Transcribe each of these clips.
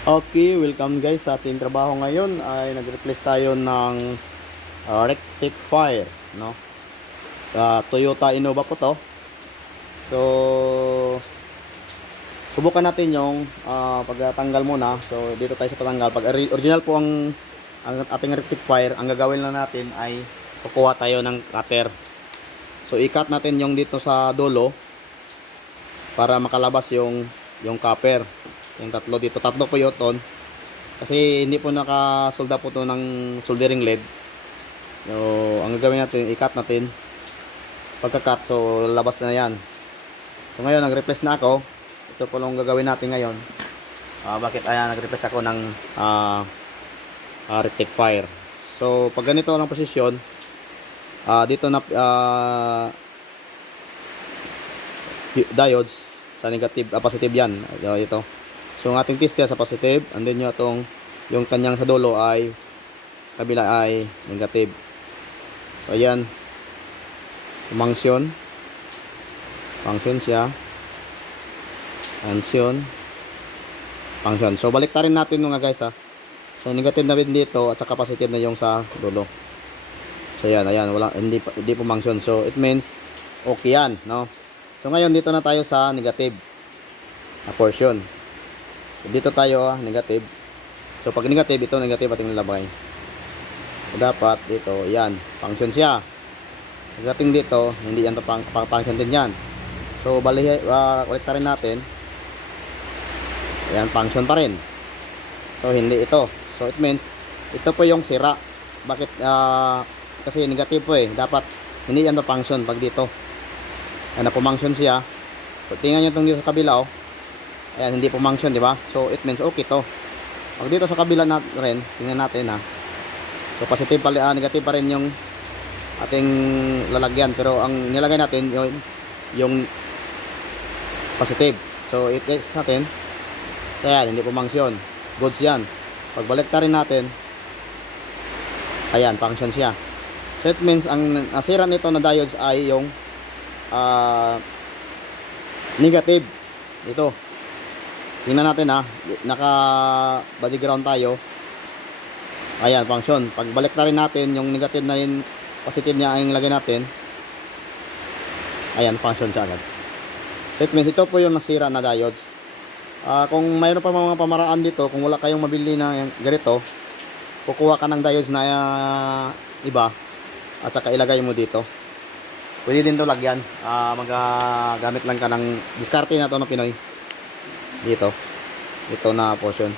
Okay, welcome guys sa ating trabaho ngayon ay nag-replace tayo ng rectifier, no? Toyota Innova po to. So, subukan natin yung pagtanggal muna. So, dito tayo sa patanggal. Pag original po ang ating rectifier, ang gagawin lang natin ay kukuha tayo ng cutter. So, i-cut natin yung dito sa dulo para makalabas yung copper. Yung tatlo dito, tatlo po yun ton. Kasi hindi po nakasolda po to ng soldering lead. So, ang gagawin natin, i-cut natin. Pagka-cut, so labas na yan. So ngayon, nag-replace na ako. Ito po lang gagawin natin ngayon. Bakit ayan, nag-replace ako ng rectifier. So, pag ganito ang posisyon, dito na diodes sa negative, positive yan. Ito. So, ang ating tester sa positive, and then yung kanyang sa dulo ay kabila ay negative. So, ayan. Function siya. Function. So, balik rin natin mga guys ha. So, negative na rin dito at saka positive na yung sa dulo. So, ayan. Wala, hindi function. So, it means okay yan. No? So, ngayon dito na tayo sa negative na portion. So, dito tayo negative. So, pag negative, ito negative ating nilabay. So, dapat dito, yan. Function siya. Pagdating dito, hindi yan function din yan. So, ulit rin natin. Ayan, function pa rin. So, hindi ito. So, it means, ito po yung sira. Bakit? Kasi negative po eh. Dapat, hindi yan function pag dito. Ayan, na function siya. So, tingnan nyo itong dito sa kabila, oh. Ayan, hindi function, di ba? So, it means okay to. Pag dito sa kabila rin, tingnan natin, ha. So, positive pa, negative pa rin yung ating lalagyan, pero ang nilagay natin yung positive. So it natin, kaya hindi function, goods yan. Pagbalik rin natin, ayan, function siya. So it means ang nasira nito na diodes ay yung negative. Ito, tingnan natin ha, naka body ground tayo. Ayan, function. Pagbalik rin natin yung negative na yung positive niya ay lagay natin. Ayan, function siya agad. That means ito po yung nasira na diodes. Kung mayroon pa mga pamaraan dito, kung wala kayong mabili na ganito, kukuha ka ng diodes na iba at saka ilagay mo dito. Pwede din to lagyan. Magagamit lang ka ng diskarte na to ng Pinoy. Dito. Ito na portion.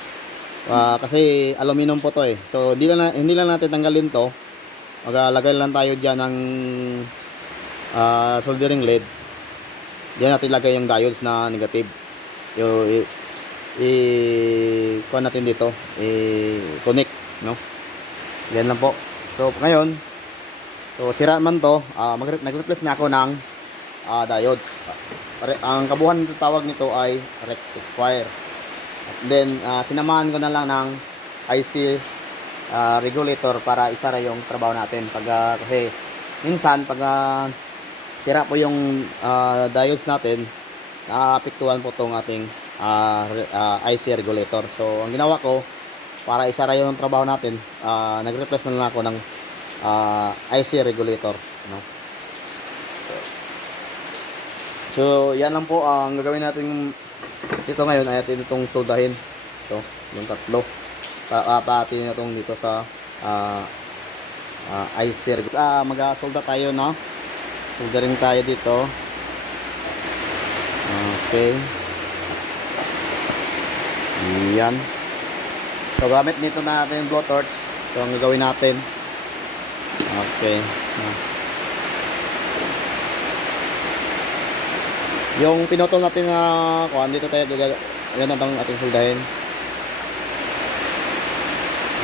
Kasi aluminum po to eh. So hindi lang natin tanggalin to. Maglagay lang tayo dyan ng soldering lead. Diyan natin ilagay yung diodes na negative. Kuha natin dito, connect, no? Yan lang po. So ngayon, so sira man to, nag-replace na ako ng diodes. Ang kabuuan ng tawag nito ay rectifier. At then sinamahan ko na lang ng IC regulator para isara yung trabaho natin. Kasi minsan pag sira po yung diodes natin, naapektuhan po itong ating IC regulator. So ang ginawa ko para isara yung trabaho natin, nag-replace na lang ako ng IC regulator, no? So yan lang po ang gagawin natin dito ngayon. Ay natin itong soldahin. So yung tatlo pati na itong dito sa IC. Mag-solda tayo, no? Soldering tayo dito. Okay. Yan. So gamit nito natin yung blowtorch. So ang gagawin natin. Okay. Yung pinutol natin na kuhan dito tayo. Yan na itong ating soldahin.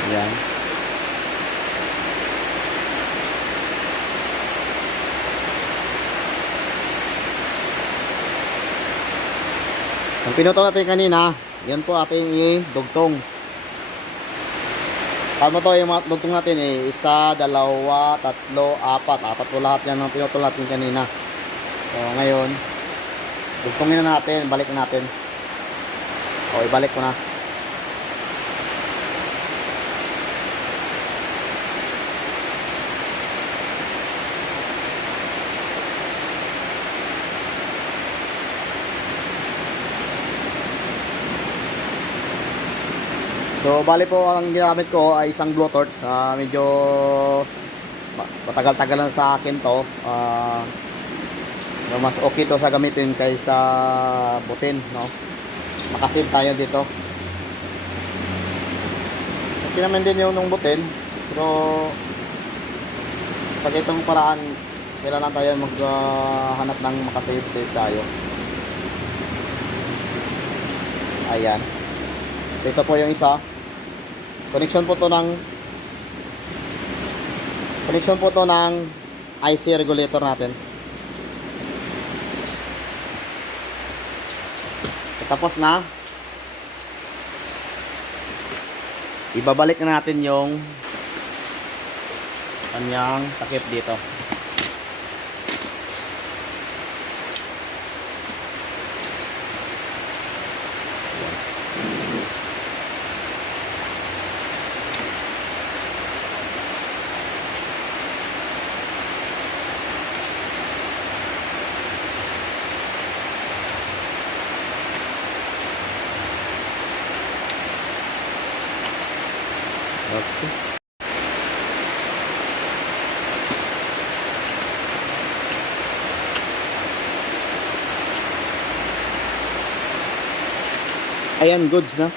Yan. Ang pinutol natin kanina, yan po ating idugtong. Paano to yung mga dugtong natin eh? 1, 2, 3, 4. 4 po lahat yan ang pinutol natin kanina. So ngayon, dugtongin na natin, balik na natin. O ibalik ko na. So bali po ang ginamit ko ay isang blowtorch. Medyo matagal-tagal na sa akin to. Mas okay to sa gamitin kaysa butin, no? Makasave tayo dito. Okay naman din yung nung butin, pero sa itong paraan kailangan tayo maghanap ng makasave tayo. Ayan. Ito po yung isa. Connection po to ng IC regulator natin. Tapos na. Ibabalik na natin yung kanyang takip dito. Okay. Ayan, goods na.